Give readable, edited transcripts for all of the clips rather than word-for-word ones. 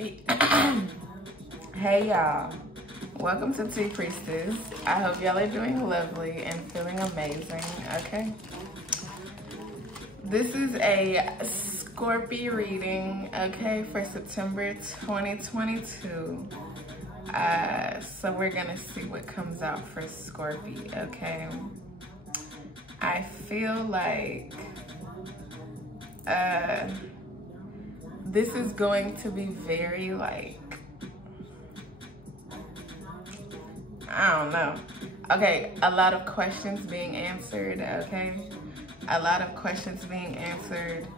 Hey, hey y'all. Welcome to Tea Priestess. I hope y'all are doing lovely and feeling amazing, okay? This is a Scorpio reading, okay, for September 2022. So we're gonna see what comes out for Scorpio, okay? I feel like this is going to be very like, I don't know. Okay, a lot of questions being answered, okay? A lot of questions being answered.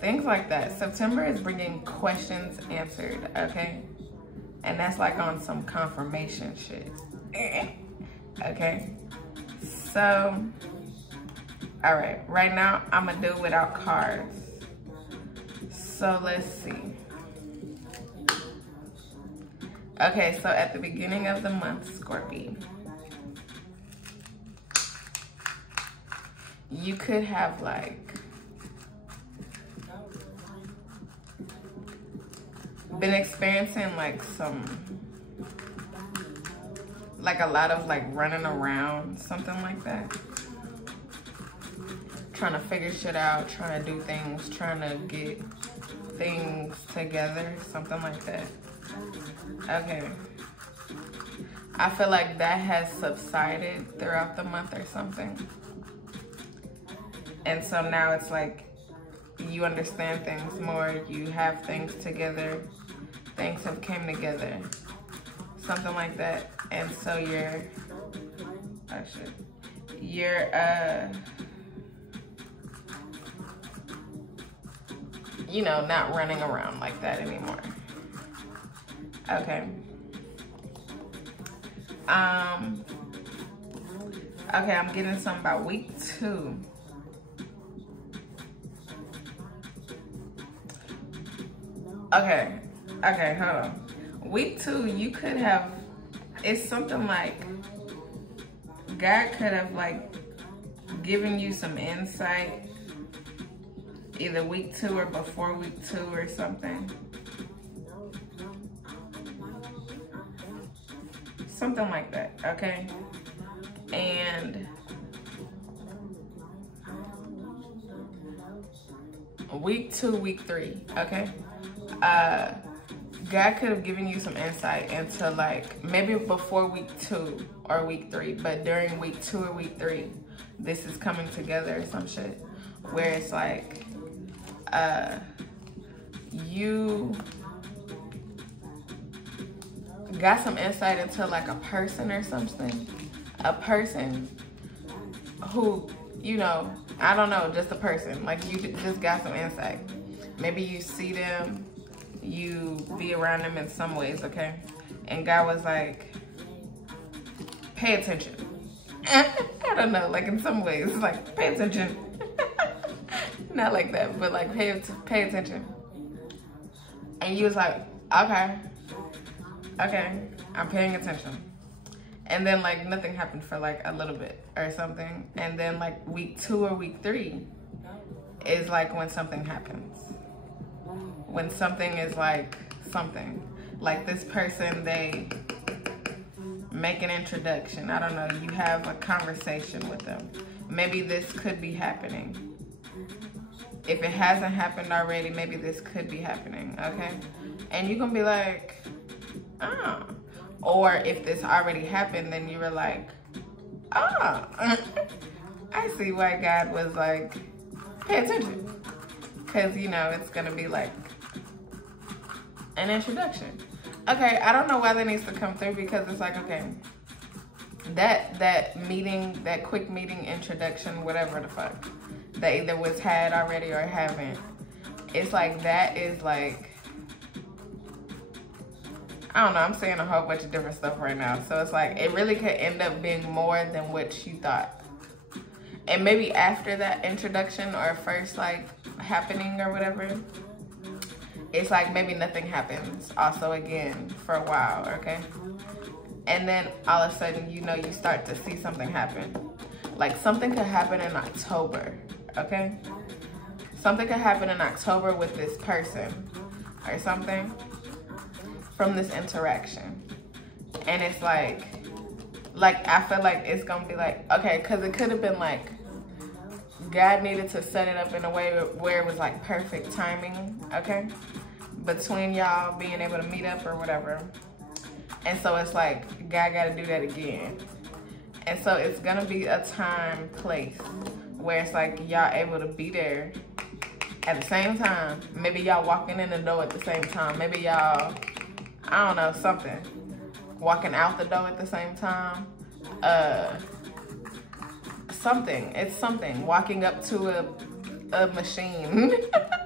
Things like that. September is bringing questions answered, okay? And that's like on some confirmation shit. Okay? So, all right, right now I'm gonna do it without cards. So let's see. Okay, so at the beginning of the month, Scorpio, you could have like been experiencing like a lot of like running around, something like that. Trying to figure shit out, trying to do things, trying to get things together, something like that. Okay. I feel like that has subsided throughout the month or something. And so now it's like you understand things more, you have things together, things have came together, something like that. And so you're you know, not running around like that anymore. Okay. Okay, I'm getting something about week 2. Okay, hold on. Week 2, you could have, it's something like, God could have like given you some insight either week 2 or before week 2 or something. Something like that, okay? And week 2, week 3, okay? God could have given you some insight into like, maybe before week 2 or week 3, but during week 2 or week 3, this is coming together or some shit, where it's like, you got some insight into like a person or something. A person who, you know, I don't know, just a person. Like you just got some insight. Maybe you see them, you be around them in some ways, okay? And God was like, pay attention. I don't know, like in some ways, like pay attention. Not like that, but like pay attention. And you was like, okay, I'm paying attention. And then like nothing happened for like a little bit or something. And then like week 2 or week 3 is like when something happens. When something is like something. Like this person, they make an introduction. I don't know, you have a conversation with them. Maybe this could be happening. If it hasn't happened already, maybe this could be happening, okay? And you're gonna be like, ah. Or if this already happened, then you were like, ah. I see why God was like, pay attention. Because, you know, it's gonna be like an introduction. Okay, I don't know why that needs to come through, because it's like, okay, that meeting, that quick meeting, introduction, whatever the fuck, that either was had already or haven't. It's like, that is like, I don't know, I'm saying a whole bunch of different stuff right now. So it's like, it really could end up being more than what you thought. And maybe after that introduction or first like happening or whatever, it's like maybe nothing happens also again for a while, okay? And then all of a sudden, you know, you start to see something happen. Like something could happen in October, okay? Something could happen in October with this person. or something from this interaction. And it's like I feel like it's gonna be like, okay, because it could have been like God needed to set it up in a way where it was like perfect timing, okay, between y'all being able to meet up or whatever. And so it's like God got to do that again. And so it's gonna be a time, place where it's like y'all able to be there at the same time. Maybe y'all walking in the door at the same time. Maybe y'all, I don't know, something. Walking out the door at the same time. Something. It's something. Walking up to a machine.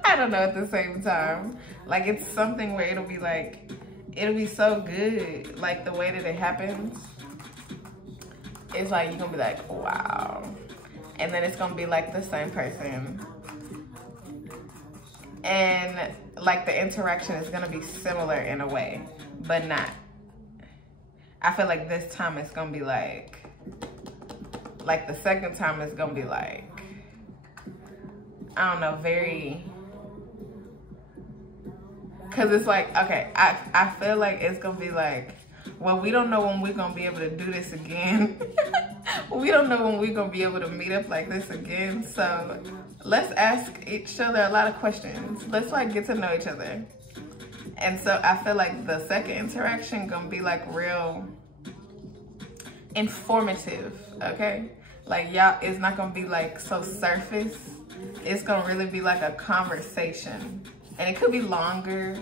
I don't know, at the same time. Like, it's something where it'll be like, it'll be so good. Like, the way that it happens. It's like, you're gonna be like, wow. And then it's gonna be like the same person. And like the interaction is gonna be similar in a way, but not. I feel like this time it's gonna be like the second time it's gonna be like, I don't know, very, cause it's like, okay, I feel like it's gonna be like, well, we don't know when we're gonna be able to do this again. We don't know when we're gonna be able to meet up like this again. So let's ask each other a lot of questions. Let's like get to know each other. And so I feel like the second interaction gonna be like real informative, okay? Like y'all, it's not gonna be like so surface. It's gonna really be like a conversation. And it could be longer.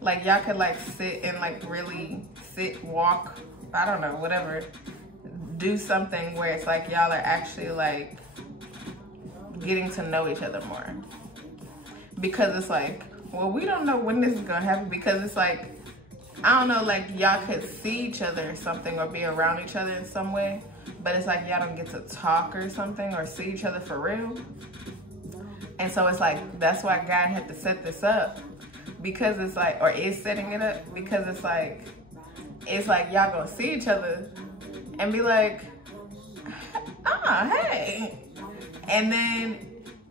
Like y'all could like sit and like really sit, walk, I don't know, whatever. Do something where it's like y'all are actually like getting to know each other more. Because it's like, well, we don't know when this is gonna happen, because it's like, I don't know, like y'all could see each other or something or be around each other in some way, but it's like y'all don't get to talk or something or see each other for real. And so it's like, that's why God had to set this up, because it's like, or is setting it up, because it's like y'all gonna see each other and be like, ah, hey. And then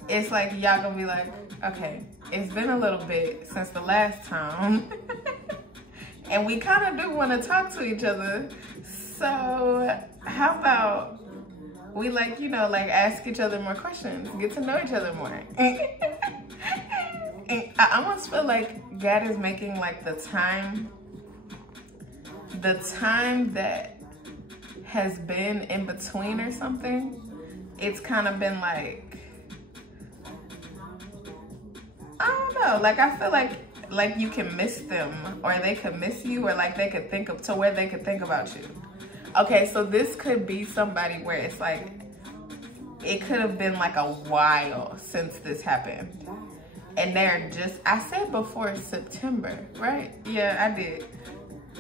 it's like y'all gonna be like, okay, it's been a little bit since the last time. And we kind of do want to talk to each other. So how about we like, you know, like ask each other more questions, get to know each other more. I almost feel like God is making like the time that has been in between or something, it's kind of been like, I don't know, like I feel like you can miss them, or they could miss you, or like they could think of to where they could think about you. Okay, so this could be somebody where it's like, it could have been like a while since this happened. And they're just, I said before September, right? Yeah, I did.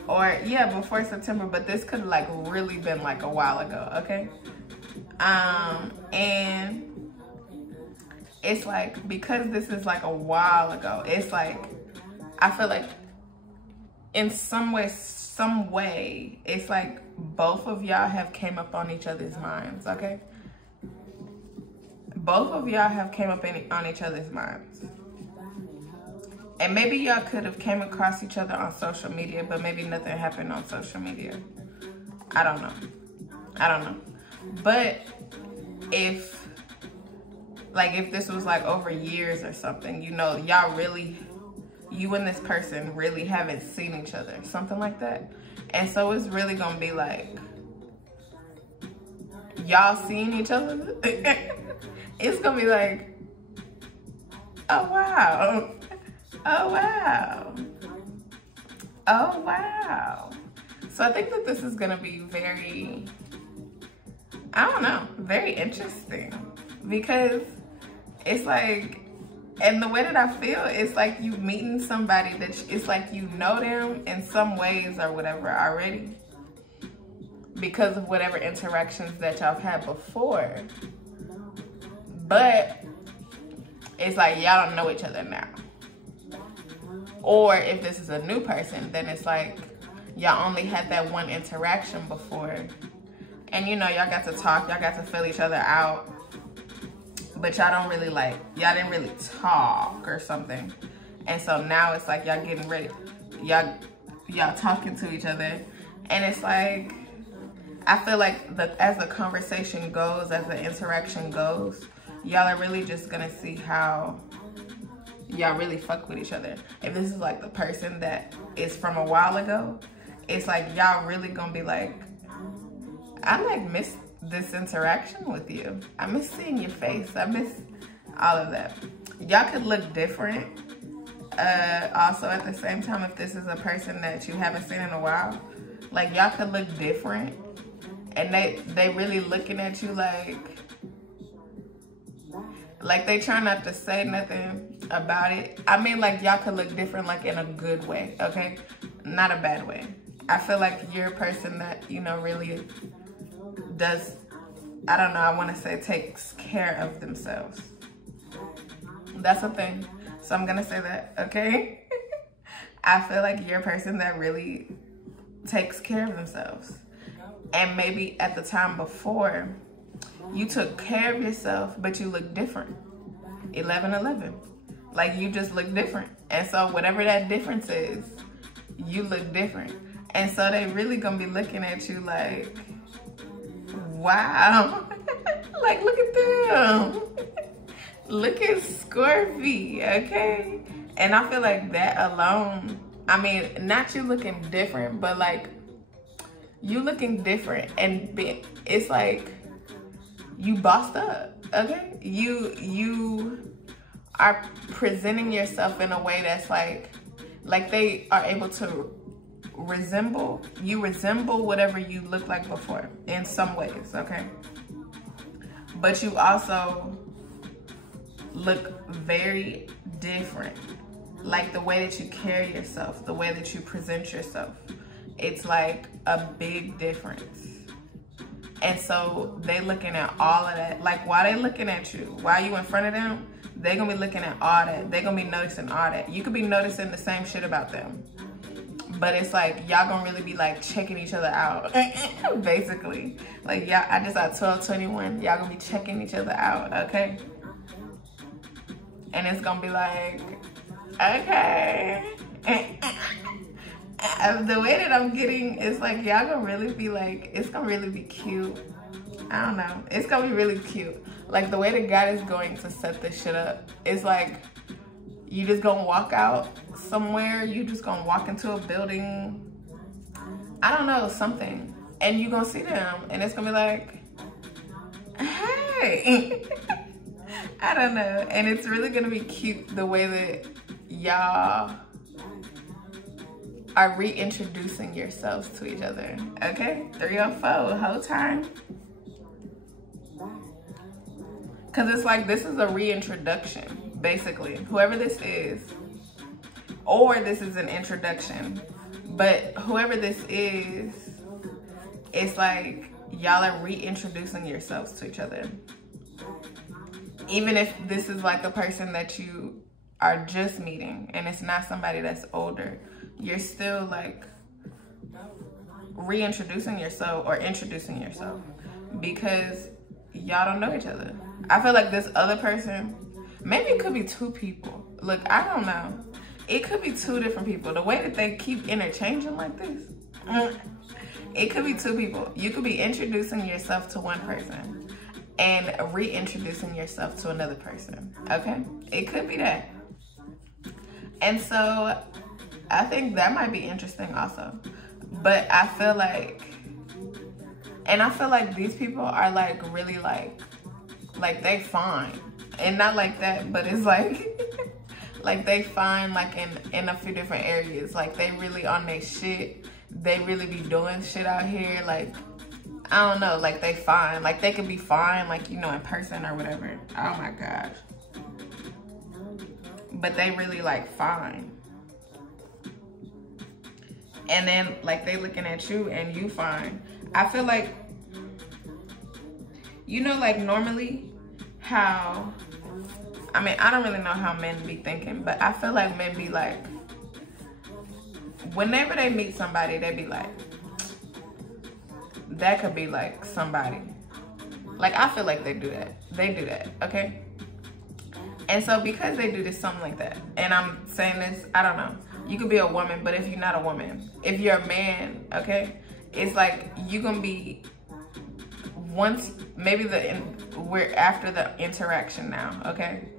Or yeah, before September, but this could have like really been like a while ago, okay? And it's like, because this is like a while ago, it's like, I feel like in some way, it's like both of y'all have came up on each other's minds, okay? Both of y'all have came up on each other's minds. And maybe y'all could have came across each other on social media, but maybe nothing happened on social media. I don't know. But if this was like over years or something, you know, y'all really, you and this person really haven't seen each other, something like that. And so it's really gonna be like, y'all seeing each other. It's gonna be like, oh wow. Oh, wow. Oh, wow. So I think that this is going to be very, I don't know, very interesting, because it's like, and the way that I feel, it's like you meeting somebody that it's like you know them in some ways or whatever already, because of whatever interactions that y'all have had before. But it's like y'all don't know each other now. Or if this is a new person, then it's like y'all only had that one interaction before. And you know, y'all got to talk, y'all got to fill each other out. But y'all don't really like, y'all didn't really talk or something. And so now it's like y'all getting ready, y'all talking to each other, and it's like, I feel like as the conversation goes, as the interaction goes, y'all are really just gonna see how y'all really fuck with each other. If this is like the person that is from a while ago, it's like y'all really gonna be like, I like miss this interaction with you. I miss seeing your face. I miss all of that. Y'all could look different. Also at the same time, if this is a person that you haven't seen in a while, like y'all could look different, and they really looking at you like they try not to say nothing about it. I mean, like y'all could look different, like in a good way, okay? Not a bad way. I feel like you're a person that, you know, really does, I don't know, I want to say takes care of themselves. That's a thing. So I'm going to say that, okay? I feel like you're a person that really takes care of themselves. And maybe at the time before, you took care of yourself, but you look different. 11-11. Like you just look different. And so whatever that difference is, you look different. And so they really gonna be looking at you like, wow. Like, look at them. Look at Scorpio, okay? And I feel like that alone, I mean, not you looking different, but like you looking different, and it's like you bossed up, okay? You are presenting yourself in a way that's like they are able to resemble whatever you looked like before in some ways, okay? But you also look very different. Like the way that you carry yourself, the way that you present yourself, it's like a big difference. And so they looking at all of that. Like while they looking at you, while you in front of them, they gonna be looking at all that. They gonna be noticing all that. You could be noticing the same shit about them, but it's like y'all gonna really be like checking each other out. Basically, like y'all, I just saw 12/21. Y'all gonna be checking each other out, okay? And it's gonna be like, okay. The way that I'm getting, it's like y'all gonna really be like, it's gonna really be cute. I don't know, it's gonna be really cute. Like the way that God is going to set this shit up, it's like you just gonna walk out somewhere, you just gonna walk into a building, I don't know, something, and you gonna see them, and it's gonna be like, hey. I don't know, and it's really gonna be cute the way that y'all are reintroducing yourselves to each other, okay? 304, whole time. Cause it's like, this is a reintroduction, basically. Whoever this is, or this is an introduction, but whoever this is, it's like y'all are reintroducing yourselves to each other. Even if this is like a person that you are just meeting and it's not somebody that's older, you're still like reintroducing yourself or introducing yourself because y'all don't know each other. I feel like this other person, maybe it could be two people. Look, I don't know. It could be two different people. The way that they keep interchanging like this, it could be two people. You could be introducing yourself to one person and reintroducing yourself to another person, okay? It could be that. And so I think that might be interesting also. But I feel like, and I feel like these people are like really like they fine. And not like that, but it's like, like they fine like in a few different areas. Like they really on their shit. They really be doing shit out here. Like, I don't know, like they fine. Like they could be fine, like, you know, in person or whatever. Oh my gosh. But they really like fine. And then like they looking at you and you fine. I feel like, you know, like normally how, I mean, I don't really know how men be thinking, but I feel like men be like, whenever they meet somebody, they be like, that could be like somebody. Like, I feel like they do that. They do that, okay? And so because they do this, something like that, and I'm saying this, I don't know, you could be a woman, but if you're not a woman, if you're a man, okay, it's like you gonna be, once, maybe we're after the interaction now, okay?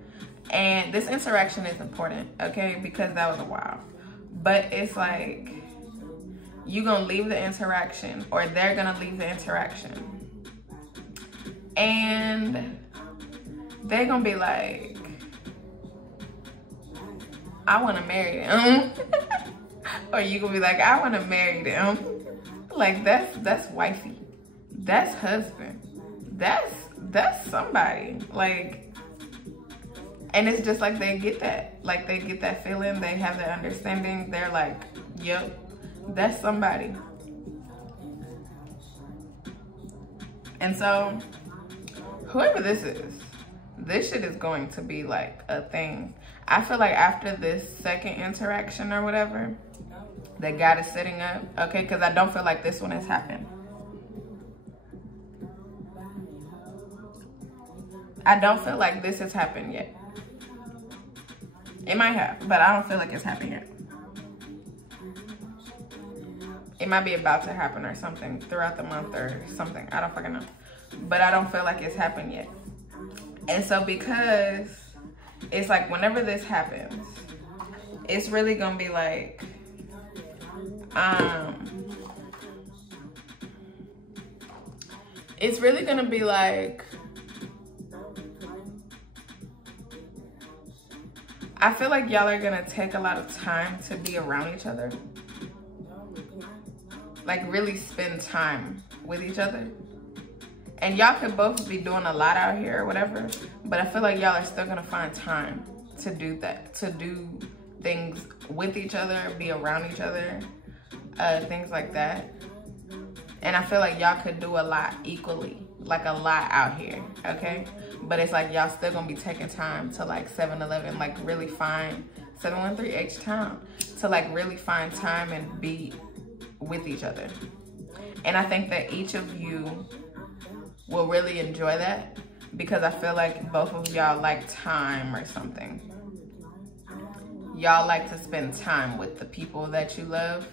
And this interaction is important, okay? Because that was a while. But it's like, you gonna leave the interaction, or they're gonna leave the interaction. And they're gonna be like, I wanna marry them. Or you gonna be like, I wanna marry them. Like, that's wifey. That's husband. That's somebody. Like, and it's just like they get that. Like, they get that feeling, they have that understanding. They're like, yep, that's somebody. And so, whoever this is, this shit is going to be like a thing. I feel like after this second interaction or whatever that God is setting up, okay, because I don't feel like this one has happened. I don't feel like this has happened yet. It might have, but I don't feel like it's happened yet. It might be about to happen or something throughout the month or something. I don't fucking know. But I don't feel like it's happened yet. And so because it's like whenever this happens, it's really gonna be like, it's really gonna be like, I feel like y'all are gonna take a lot of time to be around each other. Like, really spend time with each other. And y'all could both be doing a lot out here or whatever, but I feel like y'all are still gonna find time to do that, to do things with each other, be around each other, things like that. And I feel like y'all could do a lot equally, like a lot out here, okay? But it's like y'all still gonna be taking time to like 7-Eleven, like really find 713H Town, to like really find time and be with each other. And I think that each of you will really enjoy that, because I feel like both of y'all like time or something. Y'all like to spend time with the people that you love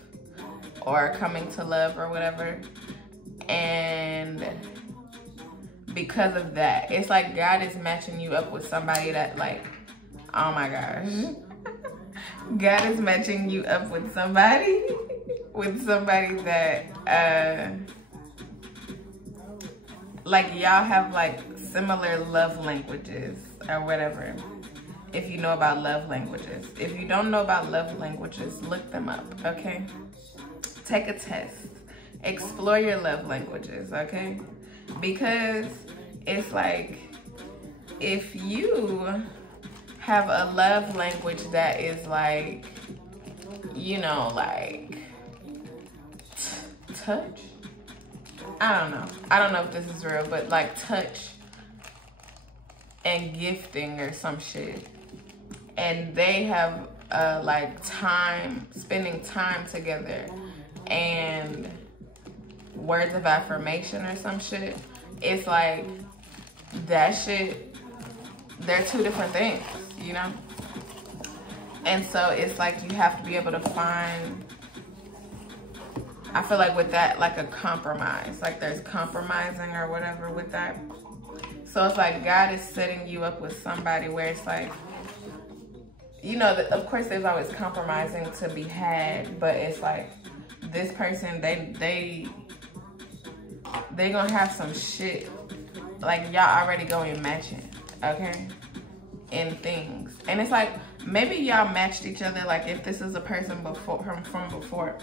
or are coming to love or whatever. And because of that, it's like God is matching you up with somebody that, like, oh my gosh. God is matching you up with somebody that, like, y'all have like similar love languages or whatever. If you know about love languages. If you don't know about love languages, look them up, okay? Take a test. Explore your love languages, okay? Because it's like, if you have a love language that is like, you know, like touch. I don't know if this is real, but like touch and gifting or some shit. And they have like time, spending time together, and words of affirmation or some shit. It's like that shit, they're two different things, you know? And so it's like you have to be able to find, I feel like with that, like a compromise, like there's compromising or whatever with that. So it's like God is setting you up with somebody where it's like, you know, of course there's always compromising to be had, but it's like this person, they gonna have some shit, like y'all already going matching, okay, in things. And it's like, maybe y'all matched each other, like if this is a person from before,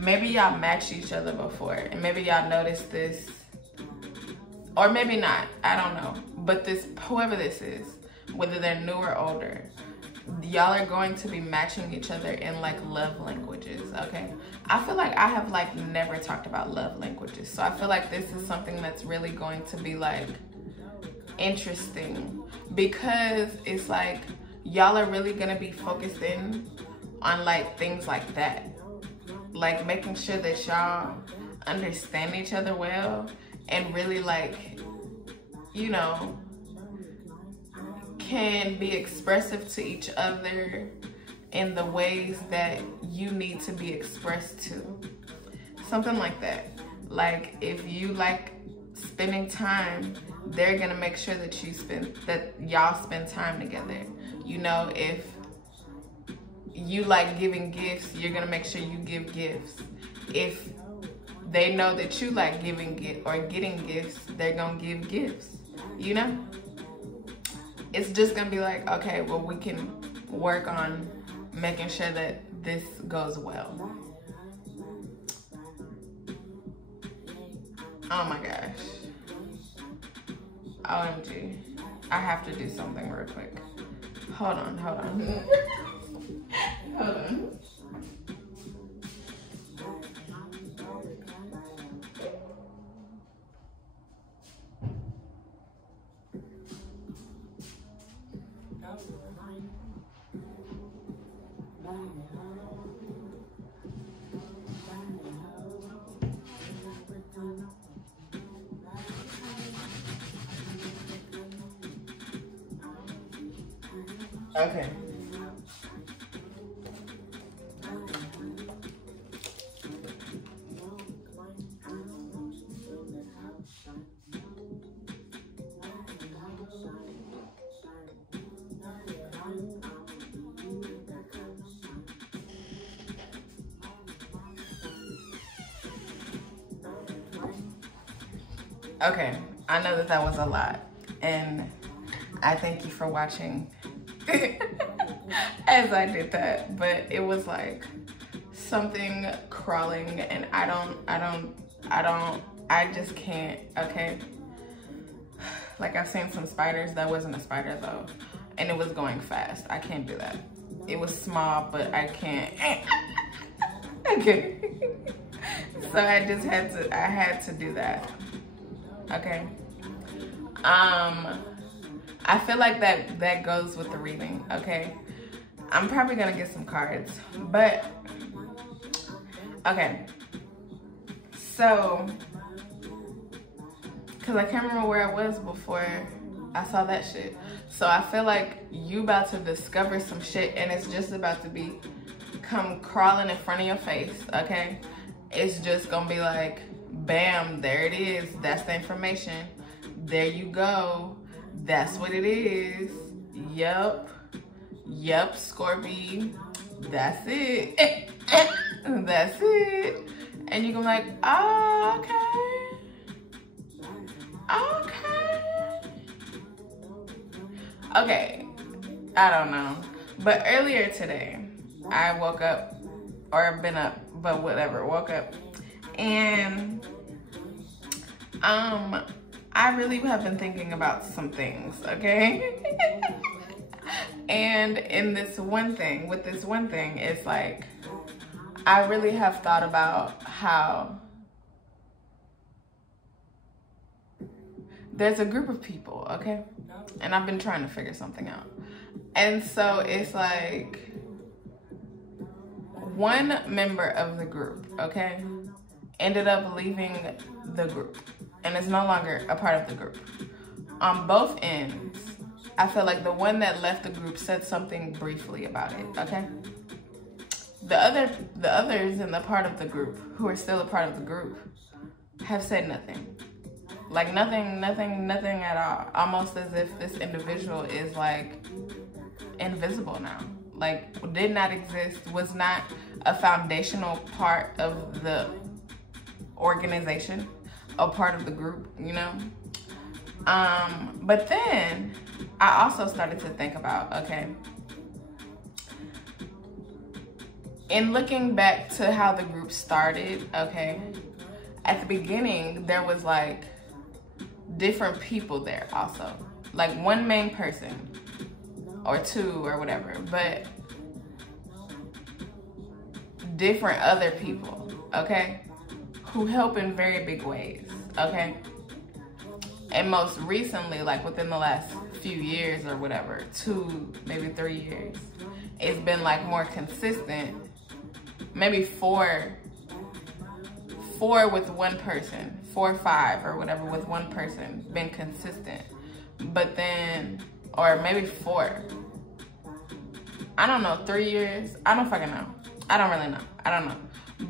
maybe y'all matched each other before, and maybe y'all noticed this, or maybe not, I don't know. But this, whoever this is, whether they're new or older, y'all are going to be matching each other in like love languages, okay? I feel like I have like never talked about love languages. So I feel like this is something that's really going to be like interesting, because it's like y'all are really gonna be focused in on like things like that. Like making sure that y'all understand each other well, and really like, you know, can be expressive to each other in the ways that you need to be expressed to. Something like that. Like if you like spending time, they're gonna make sure that y'all spend time together. You know, if you like giving gifts, you're gonna make sure you give gifts. If they know that you like giving getting gifts, they're gonna give gifts, you know? It's just gonna be like, okay, well, we can work on making sure that this goes well. Oh my gosh. OMG. I have to do something real quick. Hold on. Hold on. Okay. Okay, I know that was a lot, and I thank you for watching as I did that, but it was like something crawling, and I just can't, okay? Like I've seen some spiders, that wasn't a spider though, and it was going fast. I can't do that. It was small, but I can't. Okay. So I had to do that. Okay. I feel like that goes with the reading, okay? I'm probably gonna get some cards, but okay. So, cause I can't remember where I was before I saw that shit. So I feel like you about to discover some shit, and it's just about to come crawling in front of your face, okay? It's just gonna be like, bam, there it is. That's the information. There you go. That's what it is. Yup, Scorpio. That's it. That's it. And you're gonna be like, oh, okay. I don't know. But earlier today, I woke up, or been up, but whatever, woke up, and I really have been thinking about some things, okay? And with this one thing, it's like, I really have thought about how there's a group of people, okay? And I've been trying to figure something out. And so it's like, one member of the group, okay, ended up leaving the group and is no longer a part of the group. On both ends, I feel like the one that left the group said something briefly about it, okay? The others in the part of the group who are still a part of the group have said nothing. Like nothing at all. Almost as if this individual is like invisible now. Like did not exist, was not a foundational part of the organization, a part of the group, you know? But then I also started to think about, okay, in looking back to how the group started, okay, at the beginning, there was like different people there also. Like one main person or two or whatever, but different other people, okay, who help in very big ways, okay? And most recently, like within the last few years or whatever, 2, maybe 3 years, it's been like more consistent, maybe four with one person, 4 or 5 or whatever with one person, been consistent. But then or maybe 4. I don't know, 3 years. I don't fucking know. I don't really know. I don't know.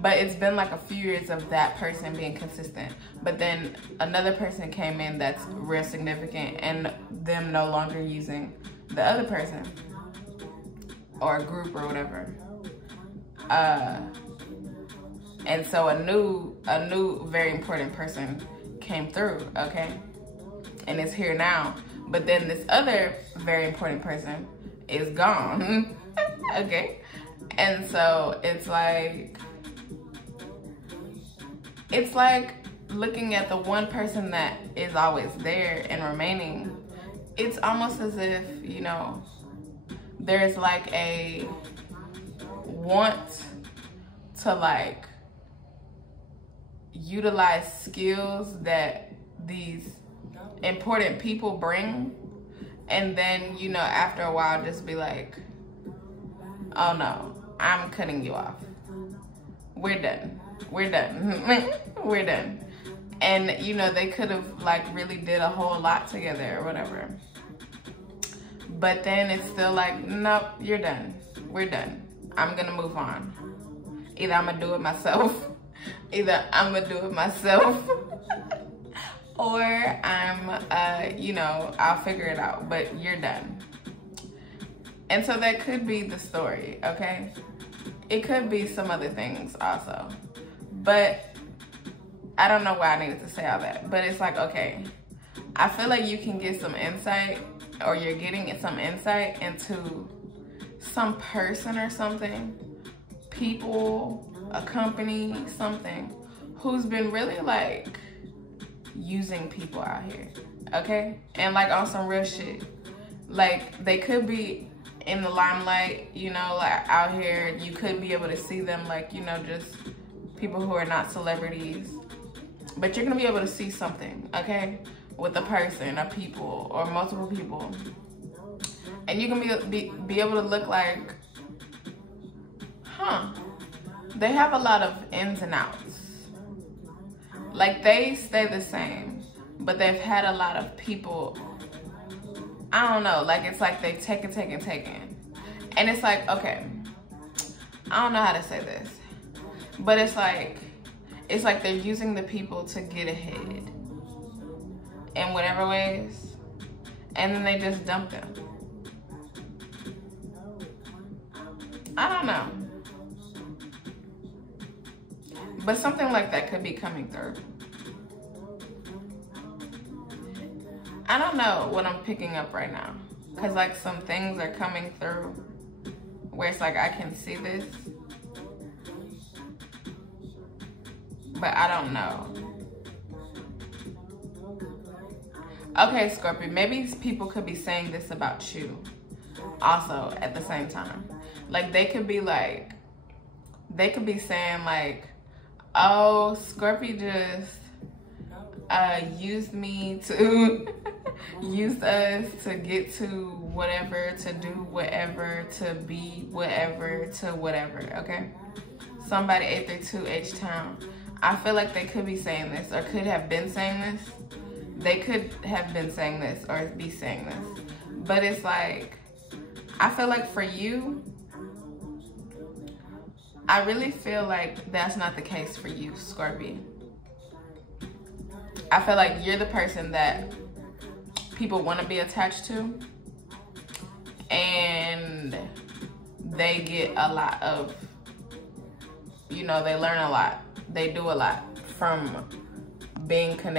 But it's been like a few years of that person being consistent. But then another person came in that's real significant, and them no longer using the other person or a group or whatever. And so a new very important person came through, okay? And it's here now. But then this other very important person is gone, okay? And so it's like looking at the one person that is always there and remaining. It's almost as if, you know, there's like a want to like utilize skills that these important people bring, and then, you know, after a while just be like, oh no, I'm cutting you off. We're done. We're done. We're done. And, you know, they could have like really did a whole lot together or whatever. But then it's still like, nope, you're done. We're done. I'm gonna move on. Either I'm gonna do it myself. Or I'm, you know, I'll figure it out, but you're done. And so that could be the story, okay? It could be some other things also. But I don't know why I needed to say all that. But it's like, okay, I feel like you can get some insight, or you're getting some insight into some person or something, people, a company, something, who's been really like using people out here, okay? And like on some real shit. Like they could be in the limelight, you know, like out here, you could be able to see them like, you know, just people who are not celebrities, but you're gonna be able to see something, okay, with a person, a people, or multiple people, and you can be able to look like, huh, they have a lot of ins and outs. Like they stay the same, but they've had a lot of people, I don't know, like it's like they've taken. And it's like, okay, I don't know how to say this, but it's like they're using the people to get ahead in whatever ways, and then they just dump them. I don't know. But something like that could be coming through. I don't know what I'm picking up right now, because like some things are coming through where it's like I can see this, but I don't know. Okay, Scorpio, maybe people could be saying this about you also at the same time. Like they could be saying like, oh, Scorpio just used me to use us to get to whatever, to do whatever, to be whatever, to whatever, okay? Somebody 832 H-Town. I feel like they could be saying this, or could have been saying this. They could have been saying this or be saying this. But it's like, I feel like for you, I really feel like that's not the case for you, Scorpio. I feel like you're the person that people want to be attached to, and they get a lot of, you know, they learn a lot, they do a lot from being connected